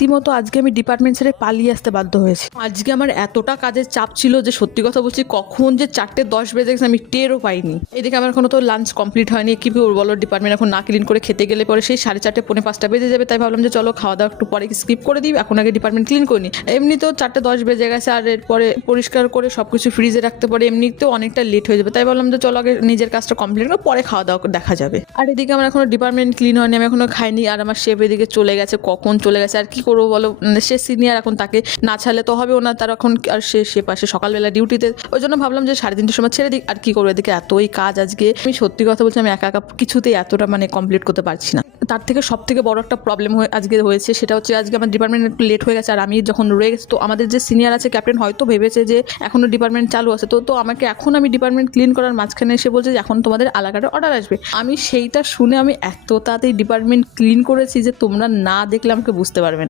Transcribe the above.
রীতিমতো আজকে আমি ডিপার্টমেন্ট ছেড়ে পালিয়ে আসতে বাধ্য হয়েছি। আজকে আমার এতটা কাজের চাপ ছিল যে সত্যি কথা বলছি কখন যে 4:10 বেজে গেছে আমি টেরও পাইনি। এদিকে আমার এখনো তো লাঞ্চ কমপ্লিট হয়নি, কি বলো ডিপার্টমেন্ট এখন না ক্লিন করে খেতে গেলে পরে সেই 4:30 4:45 বেজে যাবে। তাই ভাবলাম যে চলো খাওয়া দাওয়া একটু পরে স্কিপ করে দিই, এখন আগে ডিপার্টমেন্ট ক্লিন করে নিই। এমনিতেও 4:10 বেজে গেছে, আর এরপরে পরিষ্কার করে সবকিছু ফ্রিজে রাখতে পারে এমনিতেও অনেকটা লেট হয়ে যাবে। তাই ভাবলাম যে চলো আগে নিজের কাজটা কমপ্লিট করে পরে খাওয়া দাওয়া দেখা যাবে। আর এদিকে আমার এখনো ডিপার্টমেন্ট ক্লিন হয়নি, আমি এখনো খাইনি, আর আমার শেফ এদিকে চলে গেছে, কখন চলে গেছে আর কি করবো বলো, সে সিনিয়র, এখন তাকে না ছাড়লে তো হবে না, তার এখন আর সে পাশে সকালবেলা ডিউটিতে, ওই জন্য ভাবলাম যে 3:30 সময় ছেড়ে দিই। আর কি করবো, এদিকে এতই কাজ আজকে, আমি সত্যি কথা বলছি আমি একা একা কিছুতেই এতটা কমপ্লিট করতে পারছি না। তার থেকে সব থেকে বড় একটা প্রবলেম আজকে হয়েছে, সেটা হচ্ছে আজকে আমার ডিপার্টমেন্ট একটু লেট হয়ে গেছে। আর আমি যখন রয়ে গেছি, তো আমাদের যে সিনিয়র আছে ক্যাপ্টেন হয়তো ভেবেছে যে এখনো ডিপার্টমেন্ট চালু আছে, তো আমাকে এখন আমি ডিপার্টমেন্ট ক্লিন করার মাঝখানে এসে বলছে যে এখন তোমাদের আলাকাটা অর্ডার আসবে। আমি সেইটা শুনে আমি এত তাড়াতাড়ি ডিপার্টমেন্ট ক্লিন করেছি যে তোমরা না দেখলে আমাকে বুঝতে পারবে না।